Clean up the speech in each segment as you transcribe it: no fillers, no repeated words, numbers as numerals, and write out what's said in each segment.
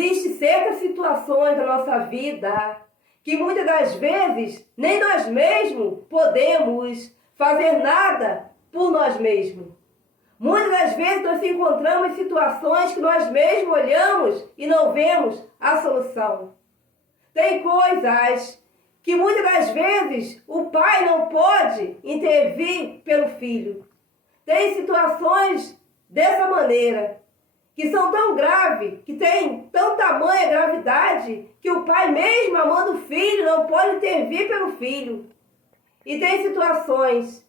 existem certas situações da nossa vida que muitas das vezes nem nós mesmos podemos fazer nada por nós mesmos. Muitas das vezes nós encontramos situações que nós mesmos olhamos e não vemos a solução. Tem coisas que muitas das vezes o pai não pode intervir pelo filho. Tem situações dessa maneira, que são tão graves, que tem tão tamanha gravidade, que o pai mesmo amando o filho não pode intervir pelo filho. E tem situações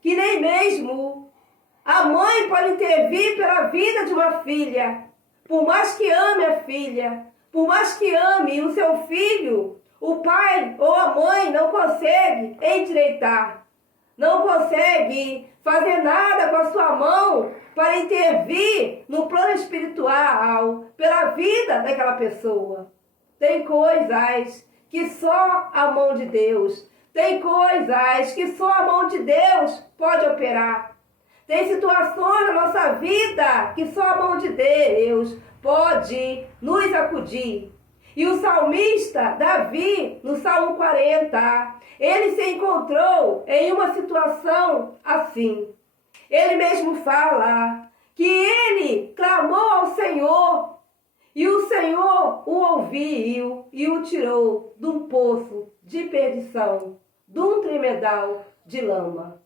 que nem mesmo a mãe pode intervir pela vida de uma filha. Por mais que ame a filha, por mais que ame o seu filho, o pai ou a mãe não consegue endireitar, não consegue fazer nada com a sua mão para intervir no plano espiritual pela vida daquela pessoa. Tem coisas que só a mão de Deus, tem coisas que só a mão de Deus pode operar. Tem situações na nossa vida que só a mão de Deus pode nos acudir. E o salmista Davi, no Salmo 40, ele se encontrou em uma situação assim. Ele mesmo fala que ele clamou ao Senhor e o Senhor o ouviu e o tirou de um poço de perdição, de um tremedal de lama.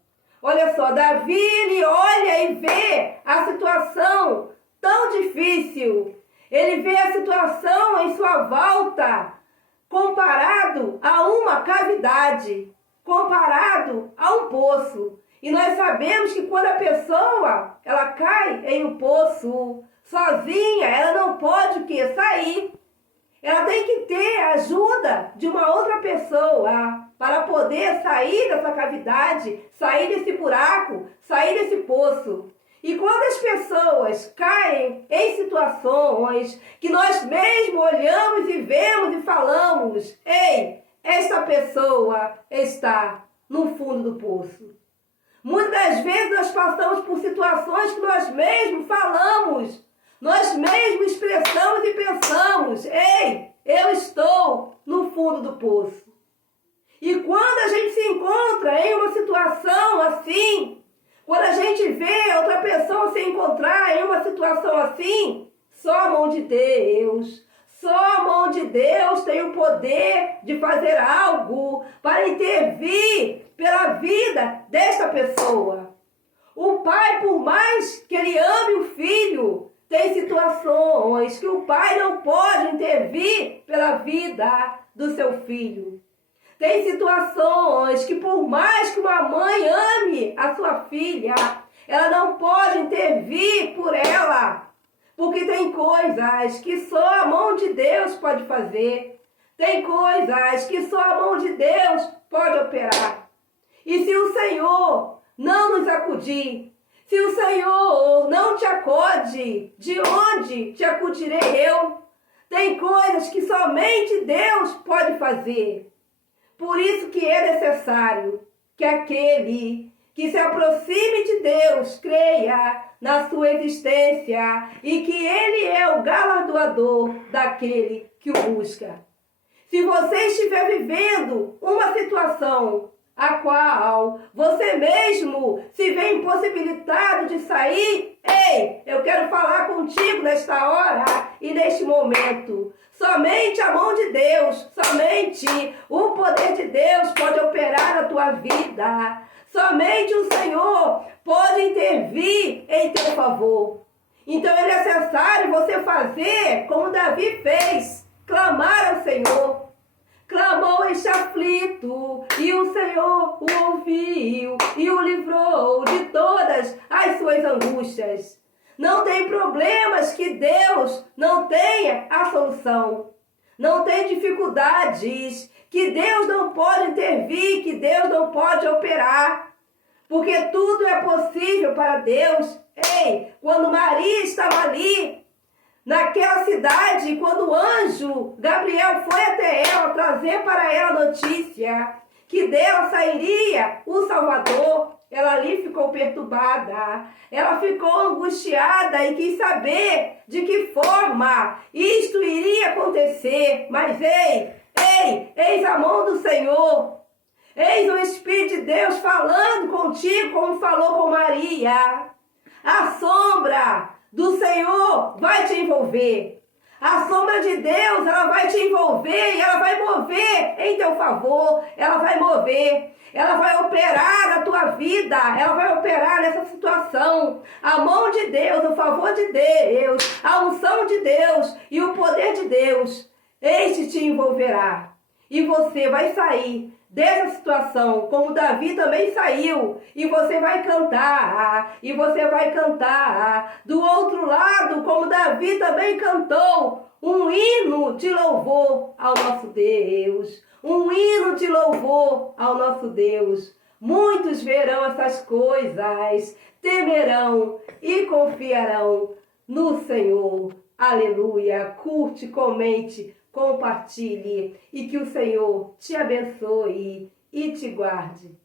Olha só, Davi, ele olha e vê a situação tão difícil. Ele vê a situação em sua volta comparado a uma cavidade, comparado a um poço. E nós sabemos que quando a pessoa ela cai em um poço sozinha, ela não pode o quê? Sair. Ela tem que ter a ajuda de uma outra pessoa para poder sair dessa cavidade, sair desse buraco, sair desse poço. E quando as pessoas caem em situações que nós mesmos olhamos e vemos e falamos, ei, esta pessoa está no fundo do poço. Muitas das vezes nós passamos por situações que nós mesmos falamos, nós mesmos expressamos e pensamos, ei, eu estou no fundo do poço. E quando a gente se encontra em uma situação assim, quando a gente vê outra pessoa se encontrar em uma situação assim, só a mão de Deus, só a mão de Deus tem o poder de fazer algo para intervir pela vida desta pessoa. O pai, por mais que ele ame o filho, tem situações que o pai não pode intervir pela vida do seu filho. Tem situações que por mais que uma mãe ame a sua filha, ela não pode intervir por ela. Porque tem coisas que só a mão de Deus pode fazer. Tem coisas que só a mão de Deus pode operar. E se o Senhor não nos acudir, se o Senhor não te acode, de onde te acudirei eu? Tem coisas que somente Deus pode fazer. Por isso que é necessário que aquele que se aproxime de Deus creia na sua existência e que Ele é o galardoador daquele que o busca. Se você estiver vivendo uma situação a qual você mesmo se vê impossibilitado de sair, ei, eu quero falar contigo nesta hora e neste momento. Somente a mão de Deus, somente o poder de Deus pode operar na tua vida. Somente o Senhor pode intervir em teu favor. Então é necessário você fazer como Davi fez, clamar ao Senhor. Clamou este aflito, e o Senhor o ouviu e o livrou de todas as suas angústias. Não tem problemas que Deus não tenha a solução. Não tem dificuldades que Deus não pode intervir, que Deus não pode operar. Porque tudo é possível para Deus. Ei, quando Maria estava ali, naquela cidade, quando o anjo Gabriel foi até ela trazer para ela a notícia que dela sairia o Salvador. Ela ali ficou perturbada, ela ficou angustiada e quis saber de que forma isto iria acontecer. Mas eis a mão do Senhor, eis o Espírito de Deus falando contigo como falou com Maria. A sombra do Senhor vai te envolver. A sombra de Deus, ela vai te envolver e ela vai mover em teu favor. Ela vai mover, ela vai operar na tua vida, ela vai operar nessa situação. A mão de Deus, o favor de Deus, a unção de Deus e o poder de Deus, este te envolverá. E você vai sair dessa situação, como Davi também saiu, e você vai cantar, e você vai cantar. Do outro lado, como Davi também cantou, um hino de louvor ao nosso Deus, um hino de louvor ao nosso Deus. Muitos verão essas coisas, temerão e confiarão no Senhor. Aleluia! Curte, comente, compartilhe e que o Senhor te abençoe e te guarde.